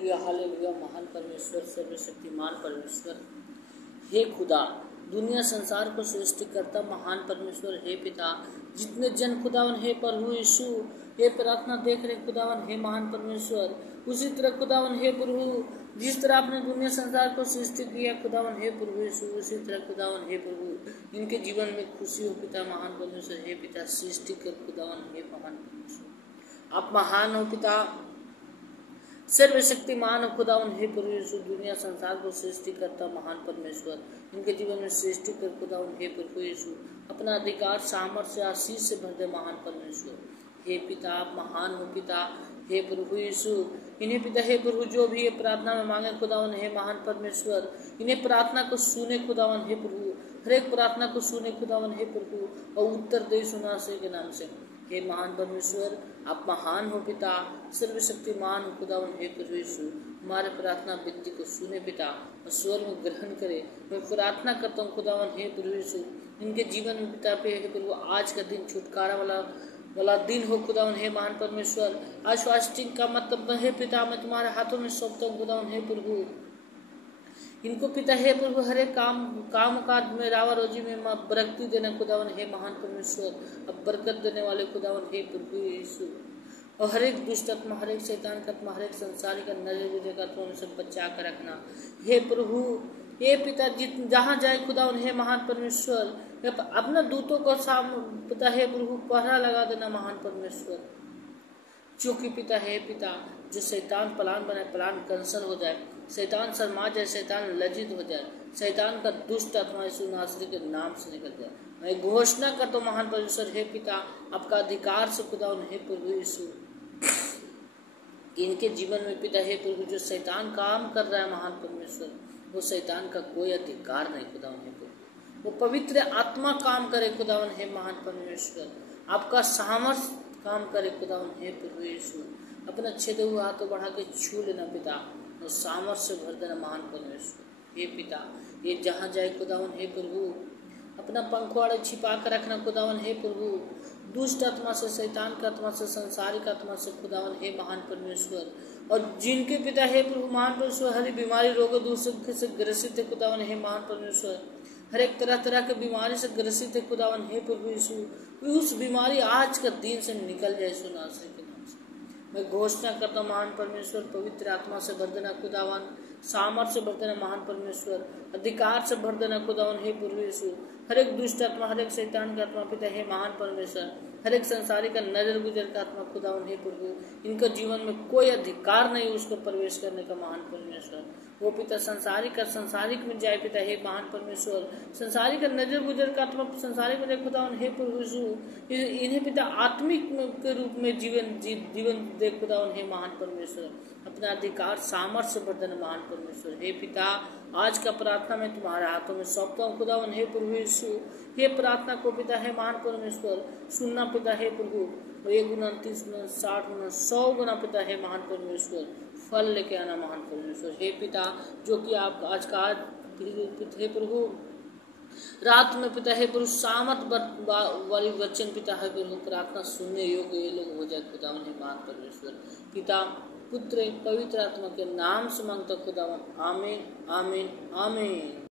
Hallelujah hallelujah. महान परमेश्वर, सर्वशक्तिमान परमेश्वर, हे खुदा, दुनिया संसार को सृष्टि करता महान परमेश्वर, हे पिता, जितने जन खुदावन हे प्रभु यीशु, हे प्रार्थना देख रहे खुदावन हे महान परमेश्वर, उसी तरह खुदावन हे प्रभु, जिस तरह आपने दुनिया संसार को सृष्टि किया खुदावन हे प्रभु यीशु, उसी तरह खुदावन हे प्रभु इनके जीवन में खुशी हो पिता महान परमेश्वर, हे पिता, सृष्टि कर खुदावन हे महान परमेश्वर, आप महान हो पिता, सर्वशक्तिमान खुदावन हे प्रभु यीशु, दुनिया संसार को सृष्टि करता महान परमेश्वर, इनके जीवन में सृष्टि कर खुदावन हे प्रभु यीशु, अपना अधिकार सामर्थ्य आशीष से भर दे महान परमेश्वर, हे पिता, आप महान हो पिता, हे प्रभु यीशु, इन्हें पिता हे प्रभु जो भी ये प्रार्थना में मांगे खुदावन हे महान परमेश्वर, इन्हें प्रार्थना को सुने खुदावन हे प्रभु, हर एक प्रार्थना को सुने खुदावन हे प्रभु, और उत्तर दे सुना से के नाम से, हे महान परमेश्वर, आप महान हो पिता, सर्वशक्तिमान हो खुदावन हे प्रभु यीशु, हमारे प्रार्थना विनती को सुने पिता और स्वर में ग्रहण करे। मैं प्रार्थना करता हूँ खुदावन हे प्रभु यीशु, इनके जीवन में पिता पे हे प्रभु आज का दिन छुटकारा वाला दिन हो खुदावन हे महान परमेश्वर। आज फास्टिंग का मतलब है पिता, मैं तुम्हारे हाथों में सौंपता हूँ खुदावन हे प्रभु, इनको पिता हे प्रभु हर एक काम काज में रावा रोजी में बरकती देना खुदावन हे महान परमेश्वर, अब बरकत देने वाले खुदावन हे प्रभु यीशु, और हर एक दुष्ट आत्मा, हर एक शैतान का आत्मा, हर एक संसारी का नजर विजय का आत्मा से बचा कर रखना हे प्रभु, हे पिता, जहाँ जाए खुदावन हे महान परमेश्वर, अपना दूतों को पिता हे प्रभु पहरा लगा देना महान परमेश्वर, क्योंकि पिता हे पिता, जो शैतान प्लान बनाए प्लान कैंसल हो जाए, शैतान शर्मा जाए, शैतान लज्जित हो जाए, शैतान का दुष्ट आत्मा यीशु नासरी के नाम से निकल जाए। मैं घोषणा करता हूँ महान परमेश्वर हे पिता, आपका अधिकार से खुदावन हे प्रभु यीशु, इनके जीवन में पिता हे प्रभु जो शैतान काम कर रहा है महान परमेश्वर, वो शैतान का कोई अधिकार नहीं खुदावन हे प्रभु, वो पवित्र आत्मा काम करे खुदावन हे महान परमेश्वर, आपका सामर्थ्य काम करे खुदावन हे प्रभु यीशु, अपना छेदे हुए हाथों बढ़ा के छू लेना पिता और सामर्थ्य से भर देना महान परमेश्वर, हे पिता, ये जहाँ जाए खुदावन हे प्रभु, अपना पंखवाड़े छिपा कर रखना खुदावन हे प्रभु, दुष्ट आत्मा से, शैतान का आत्मा से, संसारिक आत्मा से खुदावन हे महान परमेश्वर, और जिनके पिता हे प्रभु महान परमेश्वर हर बीमारी रोग दूसरे से ग्रसित है खुदावन हे महान परमेश्वर, हर एक तरह तरह के बीमारी से ग्रसित है खुदावन हे प्रभु यीशु, उस बीमारी आज का दिन से निकल जाए यीशु नासरी के नाम से। मैं घोषणा करता हूँ महान परमेश्वर, पवित्र आत्मा से भर देना खुदावन, सामर्थ्य से भर देना महान परमेश्वर, अधिकार से भर देना खुदावन हे प्रभु यीशु, हर एक दुष्ट आत्मा, हर एक शैतान का आत्मा पिता हे महान परमेश्वर, हर एक संसारी का नजर गुजर का आत्मा खुदावन हे प्रभु, इनका जीवन में कोई अधिकार नहीं उसको प्रवेश करने का महान परमेश्वर, वो पिता संसारिक में जाए पिता हे महान परमेश्वर, संसारिक का नजर गुजर का आत्मा संसारिक में जाए खुदावन हे प्रभु यीशु, इन्हें पिता आत्मिक के रूप में जीवन दे खुदावन हे महान परमेश्वर, अपना अधिकार सामर्थ्य से भर देना महान परमेश्वर, हे पिता, आज का प्रार्थना मैं तुम्हारे हाथों में सौंपता हूँ खुदावन हे प्रभु यीशु, ये प्रार्थना को पिता हे महान परमेश्वर सुनना पिता हे प्रभु, 1 गुना 30 गुना 60 गुना 100 गुना पिता हे महान परमेश्वर फल लेके आना महान परमेश्वर, हे पिता, जो कि आप आज हे प्रभु रात में पिता हे प्रभु सामत वाली वचन पिता है प्रभु प्रार्थना सुनने योग्य ये लोग हो जाए खुदावन हे महान परमेश्वर, पिता, पुत्र, पवित्र आत्मा के नाम से मांगता खुदावन, आमीन आमीन आमीन।